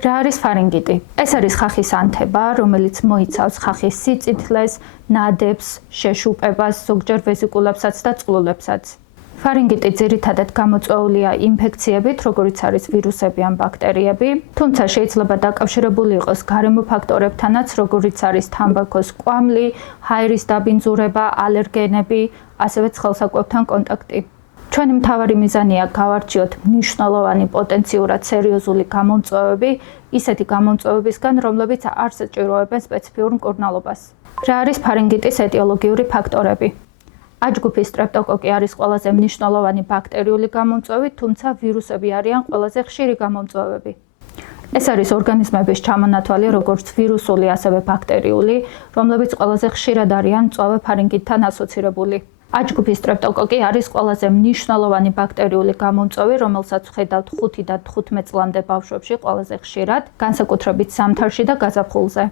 რა არის ფარინგიტი? ეს არის ხახის ანთება, რომელიც მოიცავს ხახის სიწითლეს, ნადებს, შეშუპებას, ზოგჯერ ვეზიკულებსაც და წყლულებსაც. ფარინგიტი ძირითადად გამოწვეულია ინფექციებით, როგორიც არის ვირუსები ან ბაქტერიები, თუმცა შეიძლება დაკავშირებული იყოს გარემო ფაქტორებთანაც, როგორიც არის თამბაქოს კვამლი, ჰაერის დაბინძურება, ალერგენები, ასევე ცხელსაკვებთან კონტაქტი. ჩვენი მთავარი მიზანია გავარჩიოთ მნიშვნელოვანი პოტენციურად სერიოზული გამომწვევები, ისეთი გამომწვევებისგან, რომლებიც არ საჭიროებენ სპეციფიურ მკურნალობას. რა არის ფარინგიტის ეტიოლოგიური ფაქტორები? აჯგუფის სტრეპტოკოკი არის ყველაზე მნიშვნელოვანი ბაქტერიული გამომწვევი, თუმცა ვირუსები არიან ყველაზე ხშირი გამომწვევები. ეს არის ორგანიზმების ჩამონათვალი, როგორც ვირუსული, ასევე ბაქტერიული, რომლებიც ყველაზე ხშირად არიან მწვავე ფარინგიტთან ასოცირებული. აჯგუფის სტრეპტოკოკი არის ყველაზე მნიშვნელოვანი ბაქტერიული გამომწვევი, რომელსაც ვხედავთ 5 და 15 წლამდე ბავშვებში ყველაზე ხშირად, განსაკუთრებით ზამთარში და გაზაფხულზე.